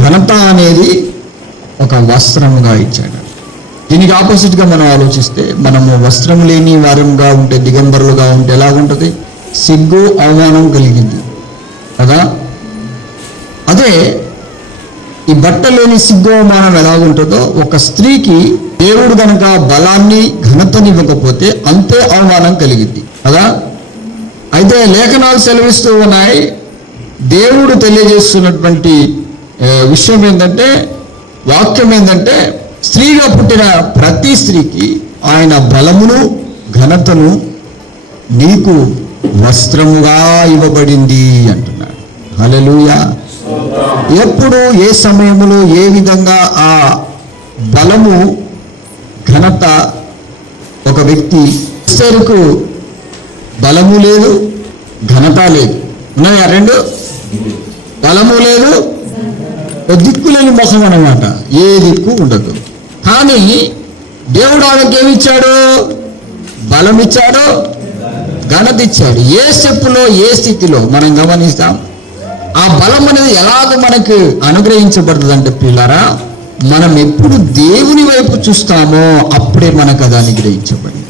ఘనత అనేది ఒక వస్త్రముగా ఇచ్చాడు. దీనికి ఆపోజిట్గా మనం ఆలోచిస్తే, మనము వస్త్రం లేని వారంగా ఉంటే, దిగంబరులుగా ఉంటే ఎలా ఉంటుంది? సిగ్గు, అవమానం కలిగింది కదా. అదే ఈ బట్ట లేని సిగ్గు, అవమానం ఎలాగుంటుందో, ఒక స్త్రీకి దేవుడు కనుక బలాన్ని, ఘనతని ఇవ్వకపోతే అంతే అవమానం కలిగింది కదా. అయితే లేఖనాలు సెలవిస్తూ ఉన్నాయి, దేవుడు తెలియజేస్తున్నటువంటి విషయం ఏంటంటే, వాక్యం ఏంటంటే, స్త్రీగా పుట్టిన ప్రతి స్త్రీకి ఆయన బలమును, ఘనతను నీకు వస్త్రముగా ఇవ్వబడింది అంటున్నాడు. హల్లెలూయా. ఎప్పుడు, ఏ సమయంలో, ఏ విధంగా ఆ బలము, ఘనత ఒక వ్యక్తి, ఎస్తేరుకు బలము లేదు, ఘనత లేదు. ఉన్నాయా రెండు? బలము లేదు, దిక్కులేని మొహం అన్నమాట, ఏ దిక్కు ఉండదు. కానీ దేవుడు ఆమెకి ఏమిచ్చాడు? బలం ఇచ్చాడు, ఘనత ఇచ్చాడు. ఏ స్టెప్పులో, ఏ స్థితిలో మనం గమనిస్తాం. ఆ బలం అనేది ఎలాగ మనకు అనుగ్రహించబడుతుంది అంటే, పిల్లరా, మనం ఎప్పుడు దేవుని వైపు చూస్తామో అప్పుడే మనకు అది అనుగ్రహించబడింది.